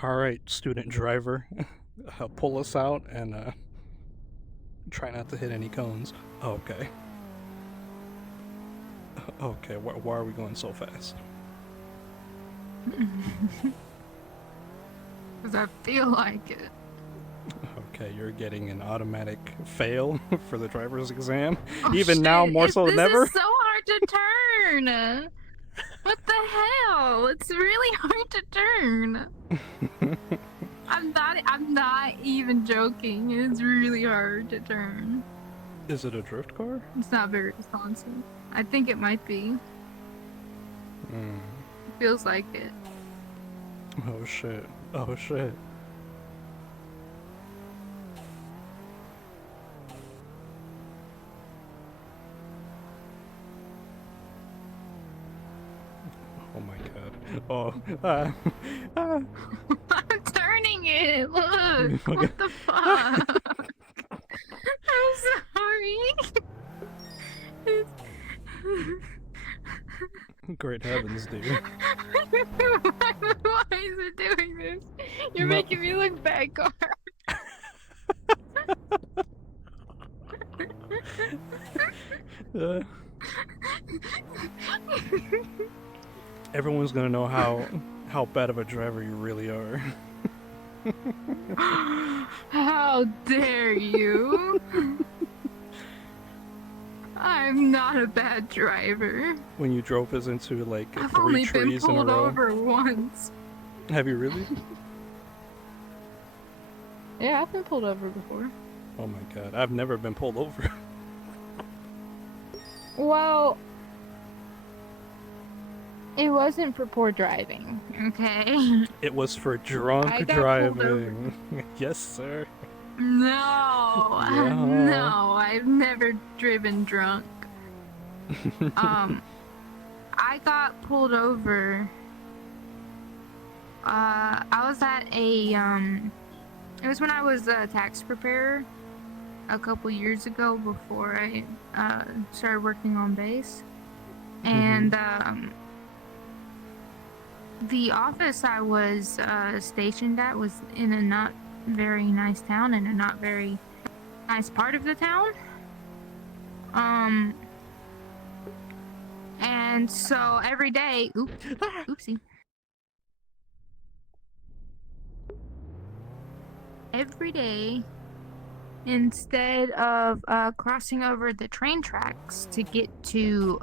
All right, student driver, pull us out and try not to hit any cones. Okay. Okay, why are we going so fast? Because I feel like it. Okay, you're getting an automatic fail for the driver's exam. Oh Even shit, now, more so than this is ever. so hard to turn! What the hell? It's really hard to turn. I'm not even joking. It's really hard to turn. Is it a drift car? It's not very responsive. I think it might be. It feels like it. Oh shit. Oh shit. Oh my god. Oh. I'm turning it! Look! What the fuck? I'm sorry. Great heavens, dude. Why is it doing this? You're making me look bad, Gar. Everyone's gonna know how bad of a driver you really are. How dare you? I'm not a bad driver. When you drove us into like I've 3 only been trees in a pulled row. over once. Have you really? Yeah, I've been pulled over before. Oh my god, I've never been pulled over. Well, it wasn't for poor driving, okay? It was for drunk I got pulled over. driving. Yes, sir. No, Yeah. no, I've never driven drunk. I got pulled over. I was at a, it was when I was a tax preparer a couple years ago before I, started working on base. And, the office I was, stationed at was in a not very nice town, in a not very nice part of the town. And so every day, oopsie. Every day, instead of crossing over the train tracks to get to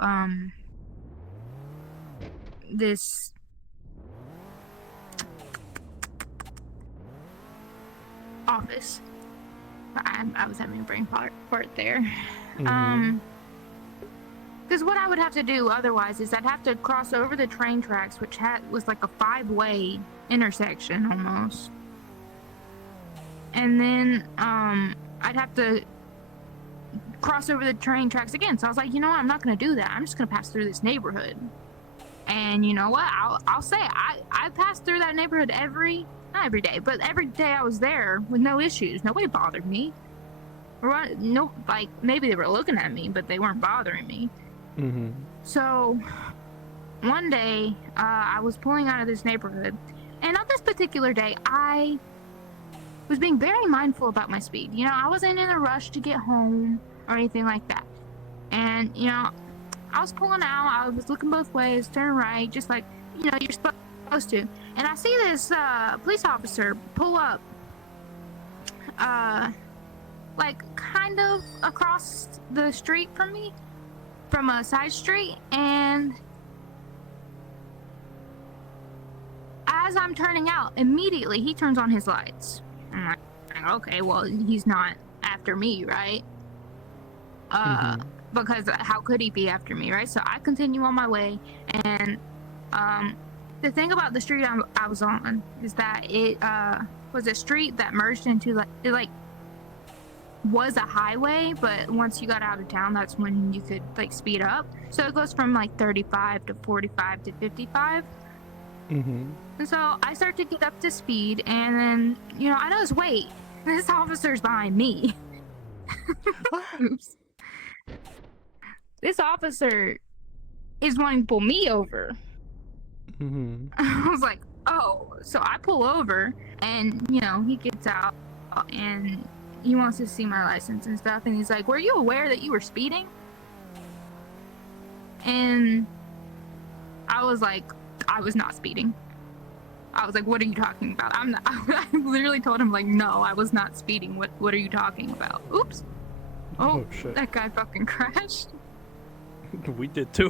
this office, I was having a brain fart there. Because what I would have to do otherwise is I'd have to cross over the train tracks, which was like a 5-way intersection almost. And then I'd have to cross over the train tracks again. So I was like, you know what? I'm not going to do that. I'm just going to pass through this neighborhood. And you know what? I'll say I passed through that neighborhood not every day, but every day I was there with no issues. Nobody bothered me. No, like maybe they were looking at me, but they weren't bothering me. So one day I was pulling out of this neighborhood, and on this particular day I was being very mindful about my speed. You know, I wasn't in a rush to get home or anything like that. And you know, I was pulling out, I was looking both ways, turning right, just like, you know, you're supposed to. And I see this police officer pull up, like kind of across the street from me, from a side street. And as I'm turning out, immediately he turns on his lights. I'm like, okay, well, he's not after me, right? Because how could he be after me, right? So I continue on my way, and the thing about the street I was on is that it was a street that merged into it was a highway, but once you got out of town, that's when you could like speed up. So it goes from like 35 to 45 to 55. And so I start to get up to speed, and then, you know, I notice, wait, this officer's behind me. Oops. This officer is wanting to pull me over. I was like, oh, so I pull over, and you know, he gets out, and he wants to see my license and stuff, and he's like, "Were you aware that you were speeding?" And I was like, "I was not speeding." I was like, "What are you talking about?" I'm not. I literally told him like, "No, I was not speeding. What are you talking about?" Oops. Oh shit. that guy fucking crashed. We did too.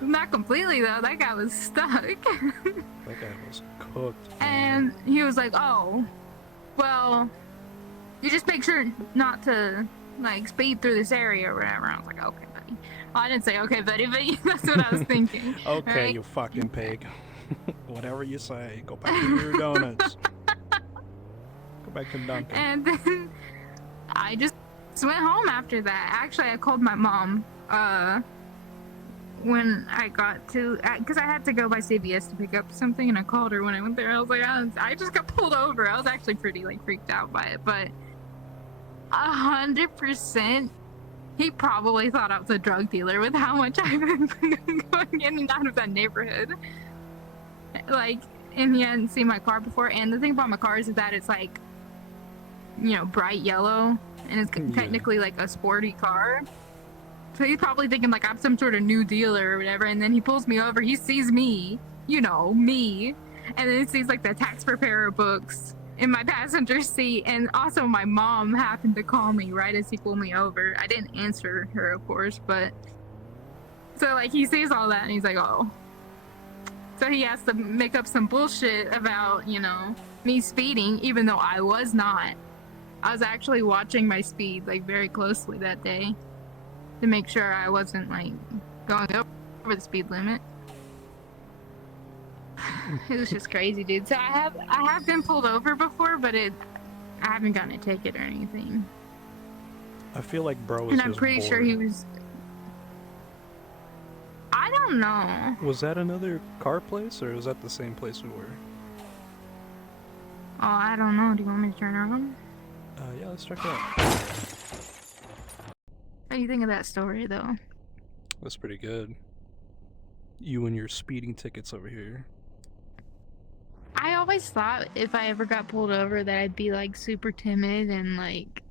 Not completely though. That guy was stuck. That guy was cooked. And he was like, "Oh, well, you just make sure not to like speed through this area or whatever." I was like, "Okay, buddy." Well, I didn't say okay, buddy, but that's what I was thinking. Okay, right? you fucking pig. Whatever you say. Go back to your donuts. Go back to Dunkin'. And then I just went home after that. Actually, I called my mom when I got to, because I had to go by CVS to pick up something, and I called her when I went there. I was like, I just got pulled over. I was actually pretty like freaked out by it, but 100%, he probably thought I was a drug dealer with how much I've been going in and out of that neighborhood. Like, and he hadn't seen my car before. And the thing about my car is that it's like, you know, bright yellow, and it's technically like a sporty car. So he's probably thinking like I'm some sort of new dealer or whatever. And then he pulls me over. He sees me, you know, me, and then he sees like the tax preparer books in my passenger seat. And also my mom happened to call me right as he pulled me over. I didn't answer her, of course, but so like he sees all that and he's like, "Oh." So he has to make up some bullshit about, you know, me speeding, even though I was not. I was actually watching my speed like very closely that day to make sure I wasn't like going over the speed limit. It was just crazy, dude. So I have been pulled over before, but I haven't gotten a ticket or anything. I feel like bro was and I'm just pretty bored. sure he was. I don't know. Was that another car place, or was that the same place we were? Oh, I don't know. Do you want me to turn around? Yeah, let's check it out. What do you think of that story, though? That's pretty good. You and your speeding tickets over here. I always thought if I ever got pulled over that I'd be like super timid and like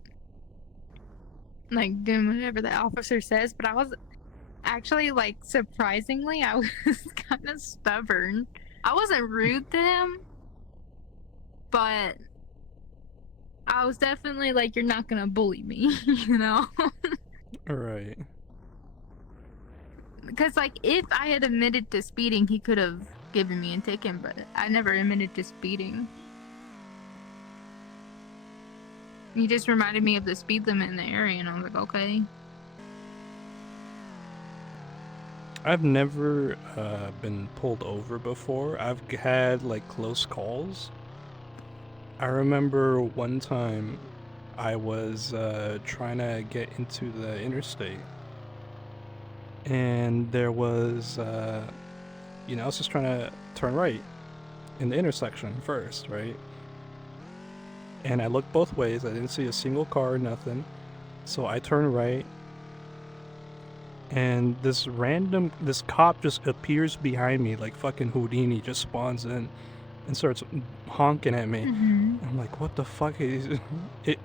doing whatever the officer says, but I was actually like surprisingly I was kind of stubborn. I wasn't rude to him, but I was definitely like, "You're not gonna bully me," you know? Alright. Because like if I had admitted to speeding, he could have given me a ticket, but I never admitted to speeding. He just reminded me of the speed limit in the area, and I was like, okay. I've never been pulled over before. I've had like close calls. I remember one time I was trying to get into the interstate, and there was you know, I was just trying to turn right in the intersection first, right? And I looked both ways. I didn't see a single car or nothing. So I turned right, and this cop just appears behind me like fucking Houdini, just spawns in and starts honking at me. I'm like, what the fuck is it?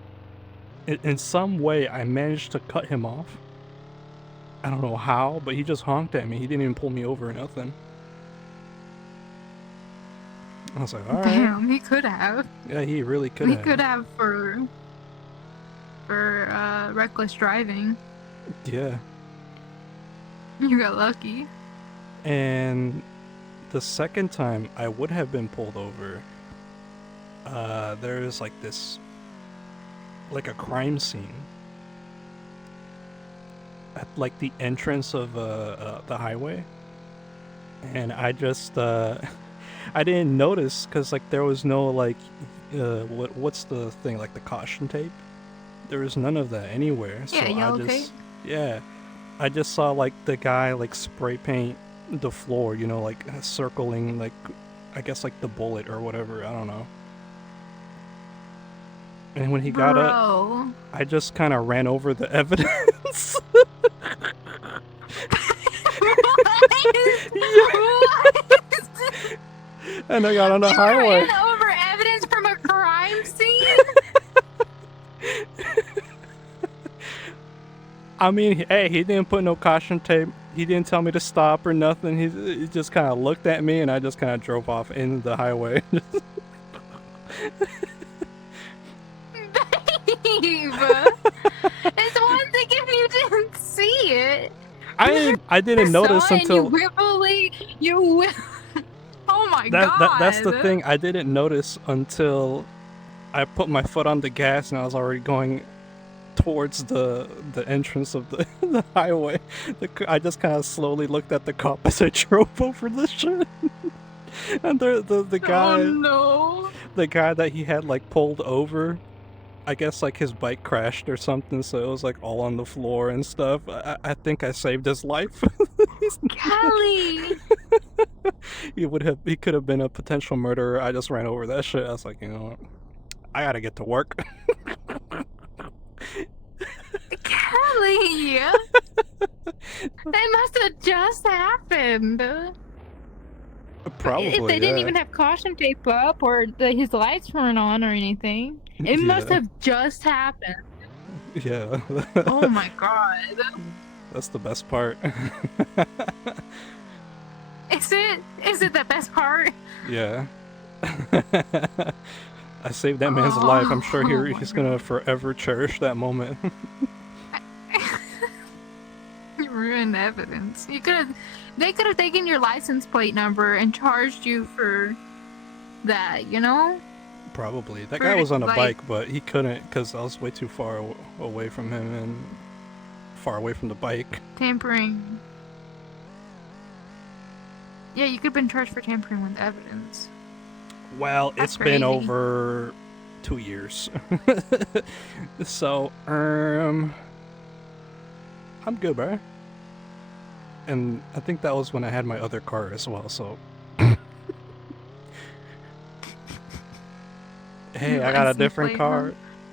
In some way I managed to cut him off. I don't know how, but he just honked at me. He didn't even pull me over or nothing. I was like, all right. Damn, he could have. Yeah, he really could have. He could have for reckless driving. Yeah. You got lucky. And the second time I would have been pulled over, there's like this, like a crime scene at like the entrance of the highway, and I just I didn't notice because like there was no like what's the thing, like the caution tape? There was none of that anywhere. So Yeah, yellow tape. Yeah, I just saw like the guy like spray paint the floor, you know, like circling like, I guess like the bullet or whatever, I don't know. And when he got up, I just kind of ran over the evidence. What? and I got on the You highway. ran over evidence from a crime scene? I mean, hey, he didn't put no caution tape. He didn't tell me to stop or nothing. He just kind of looked at me, and I just kind of drove off into the highway. Babe, it's one thing if you didn't see it. I didn't notice until Oh my god. that's the thing. I didn't notice until I put my foot on the gas, and I was already going towards the entrance of the, the highway. I just kind of slowly looked at the cop as I drove over the shit. And the guy, Oh no. the guy that he had like pulled over, I guess like his bike crashed or something, so it was like all on the floor and stuff. I think I saved his life. Kelly. He could have been a potential murderer. I just ran over that shit. I was like, you know what? I gotta get to work. Kelly. That must have just happened. Probably. If they didn't yeah. even have caution tape up or his lights weren't on or anything. It must Yeah. have just happened. Yeah. Oh my god. That's the best part. Is it? Is it the best part? Yeah. I saved that man's life. I'm sure he's gonna forever cherish that moment. You ruined evidence. They could have taken your license plate number and charged you for that, you know? Probably. That For, guy was on a like- bike, but he couldn't because I was way too far away from him and far away from the bike. Tampering. Yeah, you could have been charged for tampering with evidence. Well, That's it's been crazy. over 2 years. So, I'm good, bro. And I think that was when I had my other car as well, so. Hey, Your I got a license different plate, car. huh?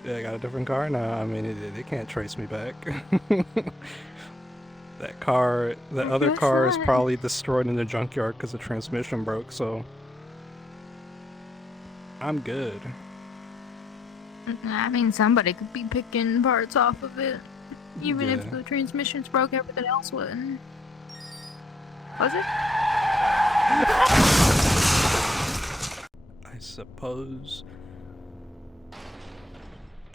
Yeah, I got a different car now. I mean, they can't trace me back. That car, that I other guess car is not. probably destroyed in the junkyard because the transmission broke, so. I'm good. I mean, somebody could be picking parts off of it. Even if Yeah. the transmission's broke, everything else wouldn't. Was it? I suppose.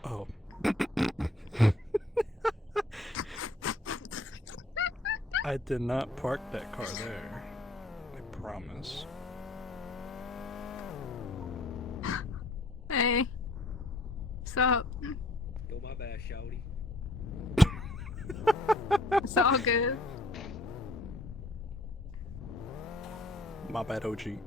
Oh. I did not park that car there. I promise. Hey. Sup? Yo, my bad, shouty. It's all good. My bad, OG.